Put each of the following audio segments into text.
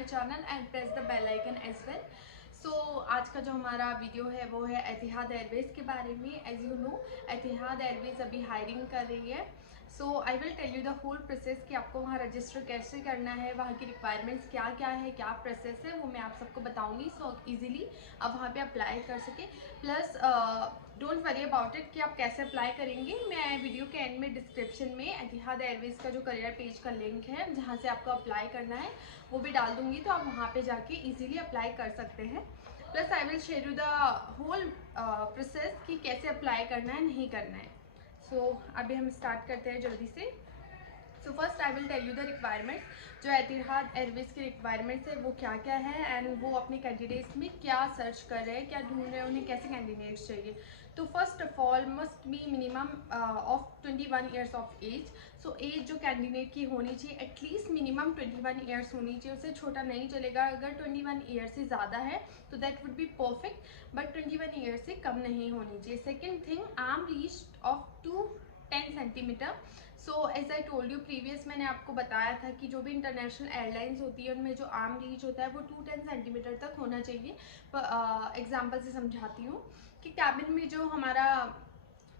My channel and press the bell icon as well. So आज का जो हमारा वीडियो है वो है एतिहाद एयरवेज के बारे में। As you know, Etihad airways अभी हायरिंग कर रही है। So I will tell you the whole process कि आपको वहाँ रजिस्टर कैसे करना है, वहाँ की रिक्वायरमेंट्स क्या क्या है, क्या प्रोसेस है, वो मैं आप सबको बताऊंगी। सो इजीली आप वहाँ पे अप्लाई कर सके। Plus don't worry about it कि आप कैसे अप्लाई करेंगे। मैं वीडियो के एंड में डिस्क्रिप्शन में एतिहाद एयरवेज का जो करियर पेज का लिंक है जहाँ से आपको अप्लाई करना है वो भी डाल दूंगी, तो आप वहाँ पे जाके इजीली अप्लाई कर सकते हैं। Plus I will share you the whole process कि कैसे अप्लाई करना है, नहीं करना है। सो अभी हम स्टार्ट करते हैं जल्दी से। So first I will tell you the requirements. जो एतिहाद एयरवेज की रिक्वायरमेंट्स है वो क्या क्या है एंड वो अपने कैंडिडेट्स में क्या सर्च कर रहे हैं, क्या ढूंढ रहे हैं, उन्हें कैसे कैंडिडेट्स चाहिए। तो first of all must be minimum of 21 years of age. So age जो कैंडिडेट की होनी चाहिए एटलीस्ट मिनिमम 21 ईयर्स होनी चाहिए, उससे छोटा नहीं चलेगा। अगर 21 ईयर्स से ज़्यादा है तो that would be perfect, but 21 years से कम नहीं होनी चाहिए। Second thing, arm reach of 10 centimetre. So as I told you previous, मैंने आपको बताया था कि जो भी इंटरनेशनल एयरलाइंस होती है उनमें जो आर्म रीच होता है वो 10 सेंटीमीटर तक होना चाहिए। एग्जाम्पल से समझाती हूँ कि कैबिन में जो हमारा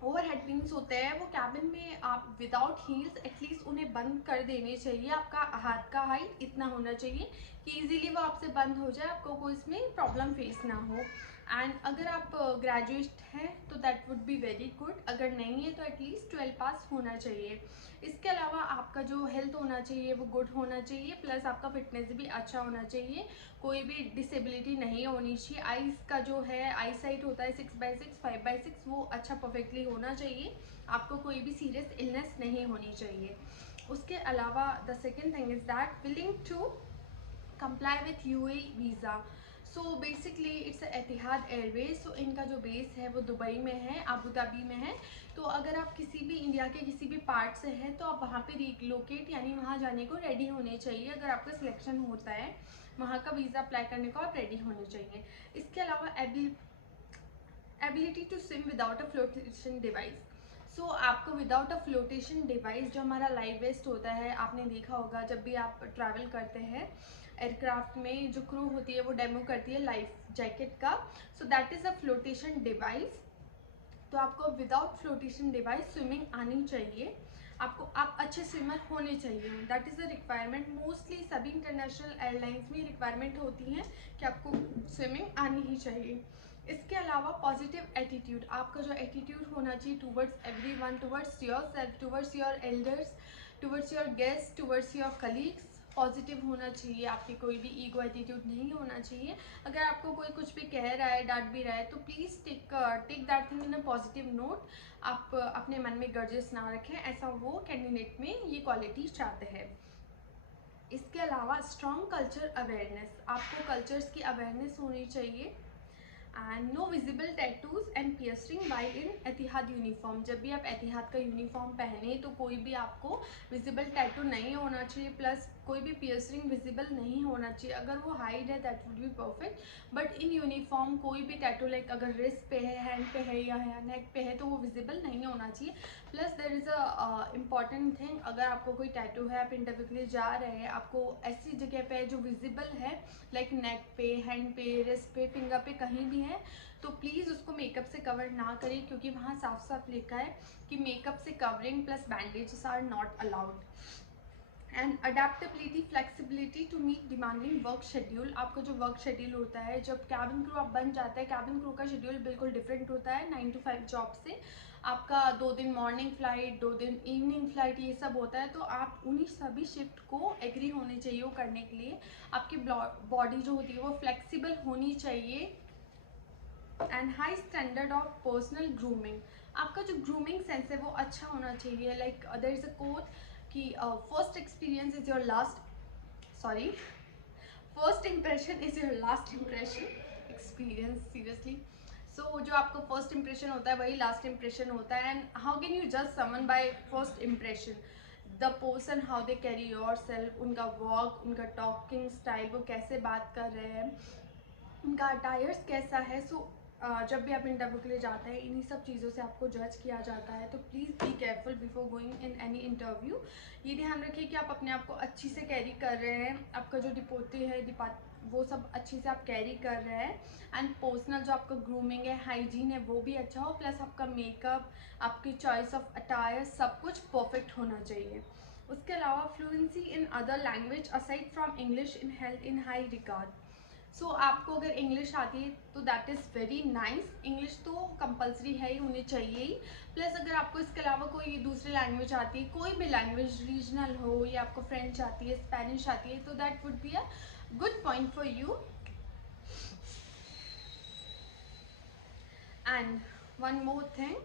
ओवर हेड पिन्स होते हैं वो कैबिन में आप विदाउट हील्स एटलीस्ट उन्हें बंद कर देने चाहिए। आपका हाथ का हाइट इतना होना चाहिए कि इजीली वो आपसे बंद हो जाए, आपको कोई इसमें प्रॉब्लम फेस ना हो। एंड अगर आप ग्रेजुएट हैं तो that would be very good, अगर नहीं है तो एटलीस्ट 12 पास होना चाहिए। इसके अलावा आपका जो हेल्थ होना चाहिए वो गुड होना चाहिए, प्लस आपका फिटनेस भी अच्छा होना चाहिए, कोई भी डिसेबिलिटी नहीं होनी चाहिए। आईज का जो है आई साइट होता है 6/6 5/6 वो अच्छा परफेक्टली होना चाहिए, आपको कोई भी सीरियस इलनेस नहीं होनी चाहिए। उसके अलावा the second thing is that willing to comply with UAE visa. So basically it's Etihad airways. So इनका जो बेस है वो दुबई में है, अबू धाबी में है। तो अगर आप किसी भी इंडिया के किसी भी पार्ट से हैं तो आप वहाँ पे रिलोकेट यानी वहाँ जाने को रेडी होने चाहिए। अगर आपका सिलेक्शन होता है वहाँ का वीज़ा अप्लाई करने को आप रेडी होने चाहिए। इसके अलावा ability to swim without a flotation device. So आपको विदाउट अ फ्लोटेशन डिवाइस, जो हमारा लाइव वेस्ट होता है, आपने देखा होगा जब भी आप ट्रैवल करते हैं एयरक्राफ्ट में जो क्रू होती है वो डेमो करती है लाइफ जैकेट का। So that is a flotation device. तो आपको विदाउट फ्लोटेशन डिवाइस स्विमिंग आनी चाहिए, आपको आप अच्छे स्विमर होने चाहिए। That is the requirement. Mostly सभी इंटरनेशनल एयरलाइंस में रिक्वायरमेंट होती है कि आपको स्विमिंग आनी ही चाहिए। इसके अलावा पॉजिटिव एटीट्यूड, आपका जो एटीट्यूड होना चाहिए towards everyone, towards your self, towards your elders, towards your guest, towards your colleagues, positive होना चाहिए। आपकी कोई भी ईगो एटीट्यूड नहीं होना चाहिए। अगर आपको कोई कुछ भी कह रहा है, डांट भी रहा है, तो please take that thing in a positive note. आप अपने मन में गर्जेस ना रखें, ऐसा वो कैंडिडेट में ये क्वालिटी चाहते हैं। इसके अलावा स्ट्रॉन्ग कल्चर अवेयरनेस, आपको कल्चर्स की अवेयरनेस होनी चाहिए। And no visible tattoos and piercing while in Etihad uniform. जब भी आप एतिहाद का यूनिफॉर्म पहने तो कोई भी आपको विजिबल टैटू नहीं होना चाहिए, प्लस कोई भी पियर्सिंग विजिबल नहीं होना चाहिए। अगर वो हाइड है that would be perfect, but in uniform कोई भी टैटू लाइक अगर रिस्ट पे है, हैंड पे है या नेक पे है तो वो विजिबल नहीं होना चाहिए। Plus there is a important thing, अगर आपको कोई टैटू है, आप इंटरव्यू के लिए जा रहे हैं, आपको ऐसी जगह पे है जो विजिबल है लाइक नेक पे, हैंड पे, रिस्ट पे, फिंगर पे, कहीं भी है, तो प्लीज़ उसको मेकअप से कवर ना करें, क्योंकि वहाँ साफ साफ लिखा है कि मेकअप से covering plus bandages are not allowed. And adaptability flexibility to meet demanding work schedule. आपका जो वर्क शेड्यूल होता है, जब कैबिन क्रू आप बन जाते हैं, कैबिन क्रू का शेड्यूल बिल्कुल डिफरेंट होता है 9 to 5 जॉब से। आपका 2 दिन मॉर्निंग फ्लाइट, 2 दिन इवनिंग फ्लाइट, ये सब होता है। तो आप उन्हीं सभी शिफ्ट को एग्री होने चाहिए वो करने के लिए। आपकी बॉडी जो होती है वो फ्लेक्सिबल होनी चाहिए। And high standard of personal grooming, आपका जो ग्रूमिंग सेंस है वो अच्छा होना चाहिए। Like there is a quote कि first experience is your last, sorry, first impression is your last impression, experience seriously. So जो आपका फर्स्ट इम्प्रेशन होता है वही लास्ट इम्प्रेशन होता है। एंड हाउ कैन यू जज someone by first impression? The person how they carry yourself, उनका walk, उनका टॉकिंग स्टाइल, वो कैसे बात कर रहे हैं, उनका अटायर्स कैसा है। सो जब भी आप इंटरव्यू के लिए जाते हैं इन्हीं सब चीज़ों से आपको जज किया जाता है, तो please be careful before going in any interview. ये ध्यान रखिए कि आप अपने आप को अच्छी से कैरी कर रहे हैं, आपका जो डिपोटे है वो सब अच्छी से आप कैरी कर रहे हैं, एंड पर्सनल जो आपका ग्रूमिंग है, हाइजीन है, वो भी अच्छा हो, प्लस आपका मेकअप, आपकी चॉइस ऑफ अटायर, सब कुछ परफेक्ट होना चाहिए। उसके अलावा fluency in other language aside from English in health in high regard. So आपको अगर इंग्लिश आती है तो that is very nice, English तो कंपलसरी है ही, होनी चाहिए ही। प्लस अगर आपको इसके अलावा कोई दूसरी लैंग्वेज आती है, कोई भी लैंग्वेज रीजनल हो, या आपको फ्रेंच आती है, स्पेनिश आती है, तो that would be a good point for you. And one more thing,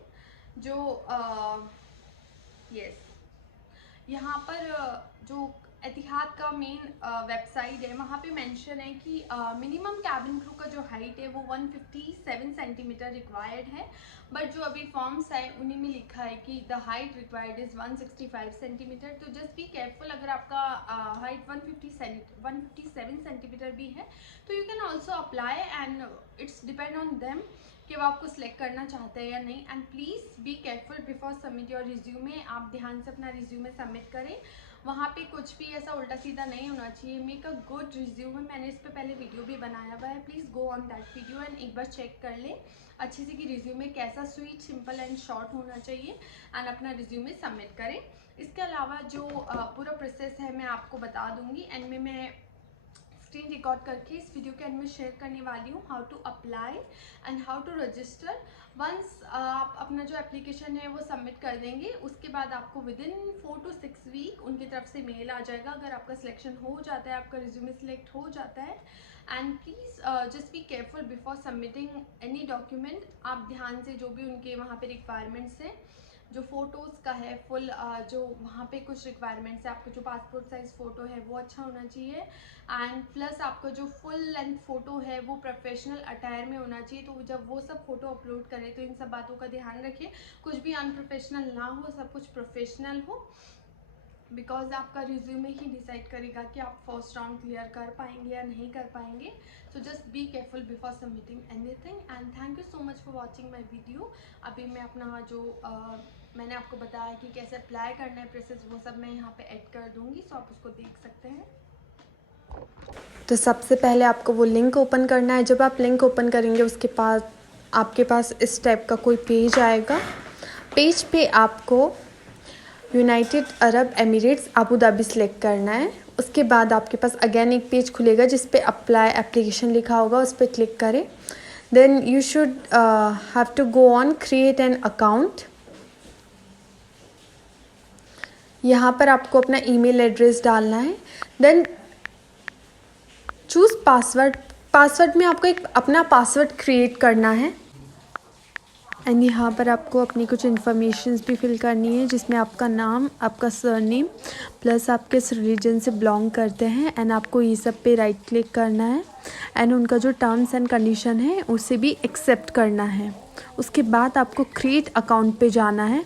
जो यस यहाँ पर जो एतिहाद का मेन वेबसाइट है, वहाँ पे मेंशन है कि मिनिमम कैबिन क्रू का जो हाइट है वो 157 सेंटीमीटर रिक्वायर्ड है, बट जो अभी फॉर्म्स आए उन्हीं में लिखा है कि the height required is 165 centimetre. तो जस्ट बी केयरफुल, अगर आपका हाइट 157 सेंटीमीटर भी है तो you can also apply, and it's depend on them कि वो आपको सिलेक्ट करना चाहते हैं या नहीं। And please be careful before submit your resume, आप ध्यान से अपना रिज्यूमे सबमिट करें, वहाँ पे कुछ भी ऐसा उल्टा सीधा नहीं होना चाहिए। मेक अ गुड रिज्यूमे, मैंने इस पर पहले वीडियो भी बनाया हुआ है, please go on that video and एक बार चेक कर ले अच्छे से कि रिज्यूमे कैसा स्वीट, सिंपल एंड शॉर्ट होना चाहिए, एंड अपना रिज्यूमे सबमिट करें। इसके अलावा जो पूरा प्रोसेस है मैं आपको बता दूँगी, एंड में मैं स्क्रीन रिकॉर्ड करके इस वीडियो के एंड में शेयर करने वाली हूँ, how to apply and how to register. Once आप अपना जो एप्लीकेशन है वो सबमिट कर देंगे, उसके बाद आपको विद इन 4 to 6 वीक उनकी तरफ से मेल आ जाएगा अगर आपका सिलेक्शन हो जाता है, आपका रिज्यूमे सिलेक्ट हो जाता है। And please just be careful before submitting any document. आप ध्यान से जो भी उनके वहाँ पे रिक्वायरमेंट्स हैं, जो फ़ोटोज़ का है फुल, जो वहाँ पे कुछ रिक्वायरमेंट्स है, आपका जो पासपोर्ट साइज़ फ़ोटो है वो अच्छा होना चाहिए, एंड प्लस आपका जो फुल लेंथ फ़ोटो है वो प्रोफेशनल अटायर में होना चाहिए। तो जब वो सब फ़ोटो अपलोड करें तो इन सब बातों का ध्यान रखें, कुछ भी अनप्रोफेशनल ना हो, सब कुछ प्रोफेशनल हो, बिकॉज आपका रिज्यूमे ही डिसाइड करेगा कि आप फर्स्ट राउंड क्लियर कर पाएंगे या नहीं कर पाएंगे। So just be careful before submitting anything, and thank you so much for watching my video. अभी मैं अपना जो मैंने आपको बताया कि कैसे अप्लाई करना है प्रोसेस, वो सब मैं यहाँ पे ऐड कर दूँगी, सो आप उसको देख सकते हैं। तो सबसे पहले आपको वो लिंक ओपन करना है। जब आप लिंक ओपन करेंगे उसके पास आपके पास इस टाइप का कोई पेज आएगा। पेज पे आपको United Arab Emirates Abu Dhabi select करना है। उसके बाद आपके पास अगेन एक पेज खुलेगा जिस पे अप्लाई एप्लीकेशन लिखा होगा, उस पर क्लिक करें। Then you should have to go on create an account. यहाँ पर आपको अपना ईमेल एड्रेस डालना है। Then choose password. पासवर्ड में आपको एक अपना पासवर्ड क्रिएट करना है, एंड यहाँ पर आपको अपनी कुछ इन्फॉर्मेशंस भी फिल करनी है, जिसमें आपका नाम, आपका सरनेम, प्लस आप किस रिलीजन से बिलोंग करते हैं, एंड आपको ये सब पे राइट क्लिक करना है, एंड उनका जो टर्म्स एंड कंडीशन है उसे भी एक्सेप्ट करना है। उसके बाद आपको क्रिएट अकाउंट पे जाना है।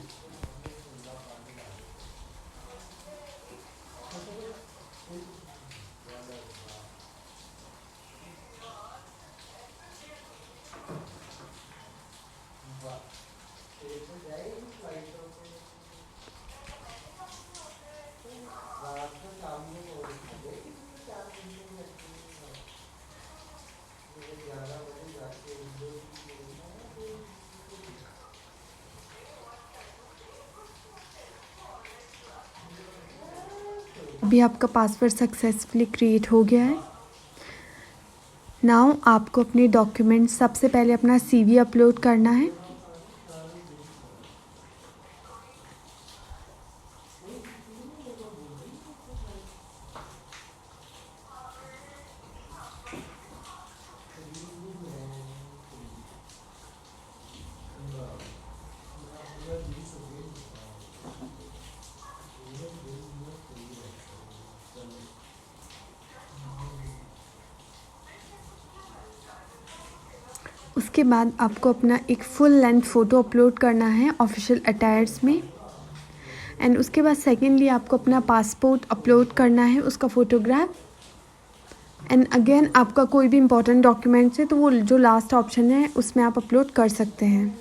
अभी आपका पासवर्ड सक्सेसफुली क्रिएट हो गया है। नाउ आपको अपने डॉक्यूमेंट, सबसे पहले अपना सीवी अपलोड करना है। उसके बाद आपको अपना एक फुल लेंथ फ़ोटो अपलोड करना है ऑफिशियल अटायर्स में, एंड उसके बाद सेकेंडली आपको अपना पासपोर्ट अपलोड करना है, उसका फ़ोटोग्राफ, एंड अगेन आपका कोई भी इम्पोर्टेंट डॉक्यूमेंट्स है तो वो जो लास्ट ऑप्शन है उसमें आप अपलोड कर सकते हैं।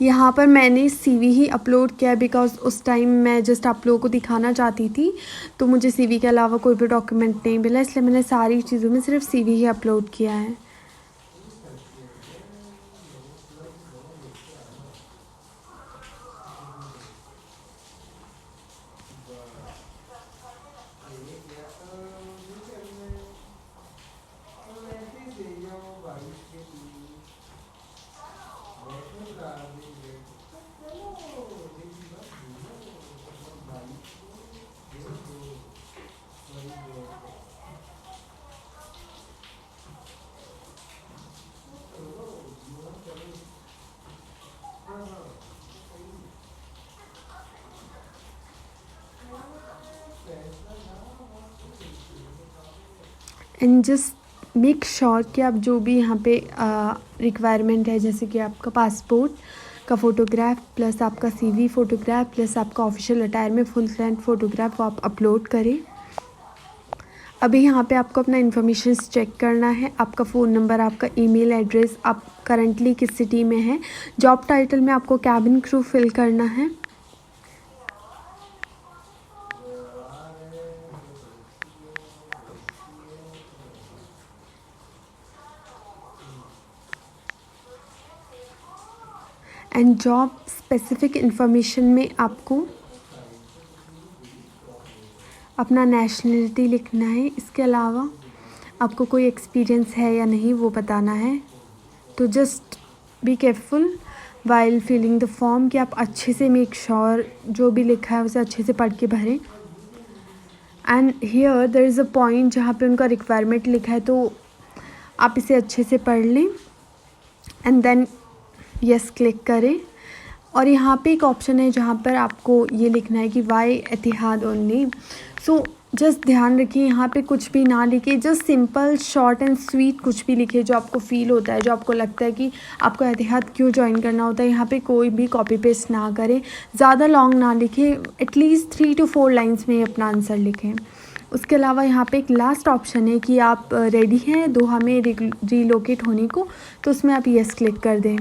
यहाँ पर मैंने सीवी ही अपलोड किया है बिकॉज़ उस टाइम मैं जस्ट आप लोगों को दिखाना चाहती थी, तो मुझे सीवी के अलावा कोई भी डॉक्यूमेंट नहीं मिला, इसलिए मैंने सारी चीज़ों में सिर्फ सीवी ही अपलोड किया है। एंड जस्ट मेक श्योर कि आप जो भी यहाँ पे रिक्वायरमेंट है, जैसे कि आपका पासपोर्ट का फ़ोटोग्राफ प्लस आपका सीवी फ़ोटोग्राफ प्लस आपका ऑफिशियल अटायर में फुल लेंथ फ़ोटोग्राफ, वो आप अपलोड करें। अभी यहाँ पे आपको अपना इन्फॉर्मेशन चेक करना है, आपका फ़ोन नंबर, आपका ईमेल एड्रेस, आप करंटली किस सिटी में हैं, जॉब टाइटल में आपको कैबिन क्रू फिल करना है। एंड जॉब स्पेसिफिक इन्फॉर्मेशन में आपको अपना नेशनलिटी लिखना है। इसके अलावा आपको कोई एक्सपीरियंस है या नहीं वो बताना है। तो just be careful while filling the form कि आप अच्छे से मेक श्योर जो भी लिखा है उसे अच्छे से पढ़ के भरें। And here there is a point जहाँ पे उनका रिक्वायरमेंट लिखा है, तो आप इसे अच्छे से पढ़ लें एंड देन यस क्लिक करें। और यहाँ पे एक ऑप्शन है जहाँ पर आपको ये लिखना है कि वाई एतिहाद ओनली। सो जस्ट ध्यान रखिए यहाँ पे कुछ भी ना लिखिए, just simple short and sweet कुछ भी लिखिए जो आपको फील होता है, जो आपको लगता है कि आपको एतिहाद क्यों ज्वाइन करना होता है। यहाँ पे कोई भी कॉपी पेस्ट ना करें, ज़्यादा लॉन्ग ना लिखें, एटलीस्ट 3 to 4 लाइन्स में अपना आंसर लिखें। उसके अलावा यहाँ पे एक लास्ट ऑप्शन है कि आप रेडी हैं दोहा में रीलोकेट होने को, तो उसमें आप येस क्लिक कर दें।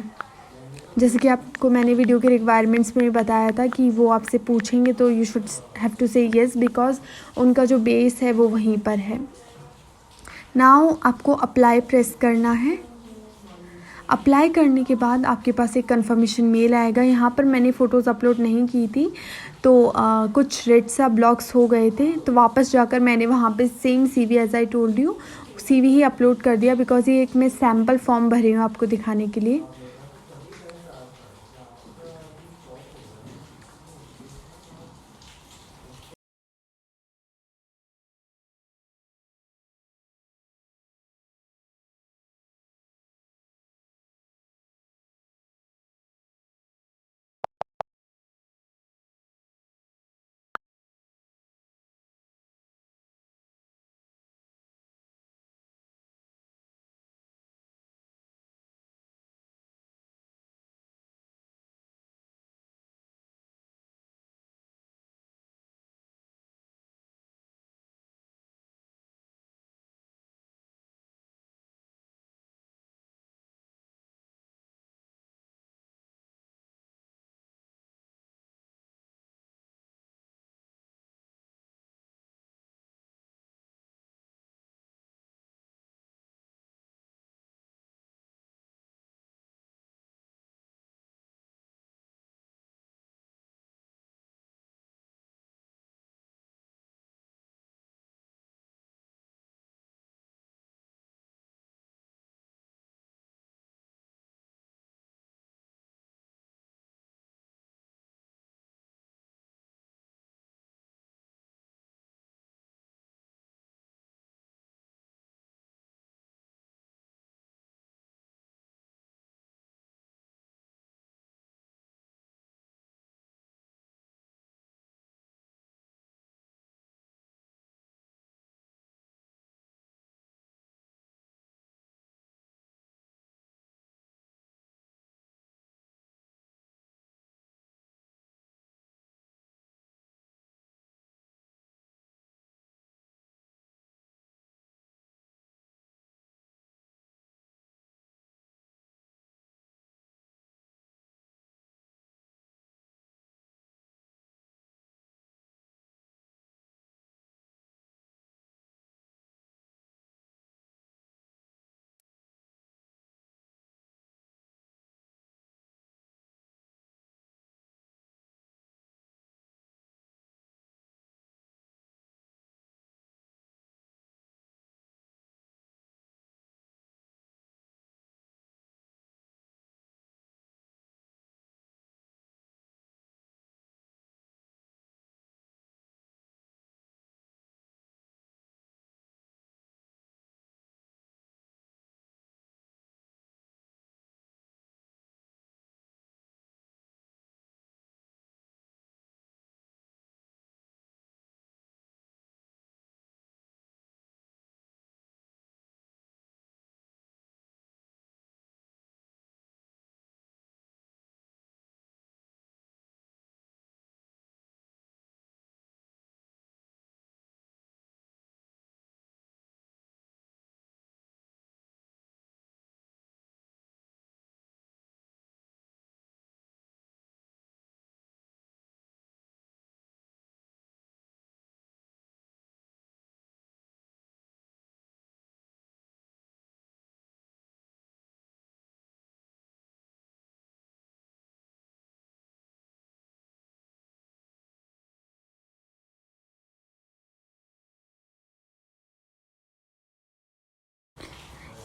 जैसे कि आपको मैंने वीडियो के रिक्वायरमेंट्स में बताया था कि वो आपसे पूछेंगे तो यू शुड हैव टू से येस बिकॉज उनका जो बेस है वो वहीं पर है। नाउ आपको अप्लाई प्रेस करना है। अप्लाई करने के बाद आपके पास एक कंफर्मेशन मेल आएगा। यहाँ पर मैंने फ़ोटोज़ अपलोड नहीं की थी तो कुछ रेड सा ब्लॉक्स हो गए थे, तो वापस जाकर मैंने वहाँ पे same CV as I told you CV ही अपलोड कर दिया बिकॉज ये एक मैं सैम्पल फॉर्म भरी हूँ आपको दिखाने के लिए।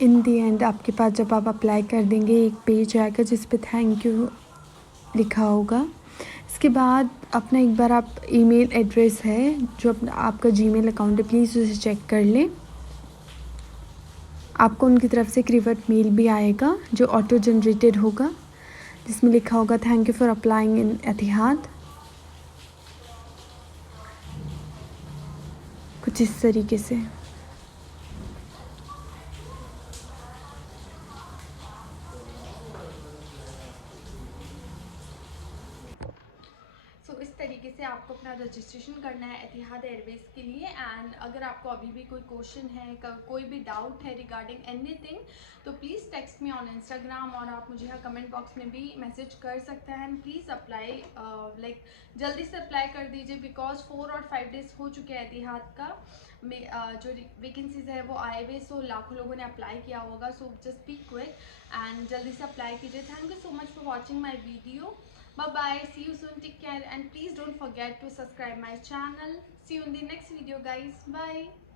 इन दी एंड आपके पास जब आप अप्लाई कर देंगे एक पेज आएगा जिस पे थैंक यू लिखा होगा। इसके बाद अपना एक बार आप ईमेल एड्रेस है जो आपका जीमेल अकाउंट है, प्लीज़ उसे चेक कर लें। आपको उनकी तरफ से एक रिवर्ट मेल भी आएगा जो ऑटो जनरेटेड होगा, जिसमें लिखा होगा thank you for applying in Etihad, कुछ इस तरीके से। सो इस तरीके से आपको अपना रजिस्ट्रेशन करना है एतिहाद एयरवेज़ के लिए। एंड अगर आपको अभी भी कोई क्वेश्चन है, कोई भी डाउट है रिगार्डिंग एनीथिंग, तो please text me on Instagram, और आप मुझे यहाँ कमेंट बॉक्स में भी मैसेज कर सकते हैं। एंड प्लीज़ अप्लाई लाइक जल्दी से अप्लाई कर दीजिए, बिकॉज 4 और 5 डेज़ हो चुके हैं एतिहाद का जो वैकेंसीज़ है वो आए हुए, सो लाखों लोगों ने अप्लाई किया होगा। So just be quick and जल्दी से अप्लाई कीजिए। Thank you so much for watching my video. Bye bye, see you soon, take care, and please don't forget to subscribe my channel. See you in the next video guys, bye.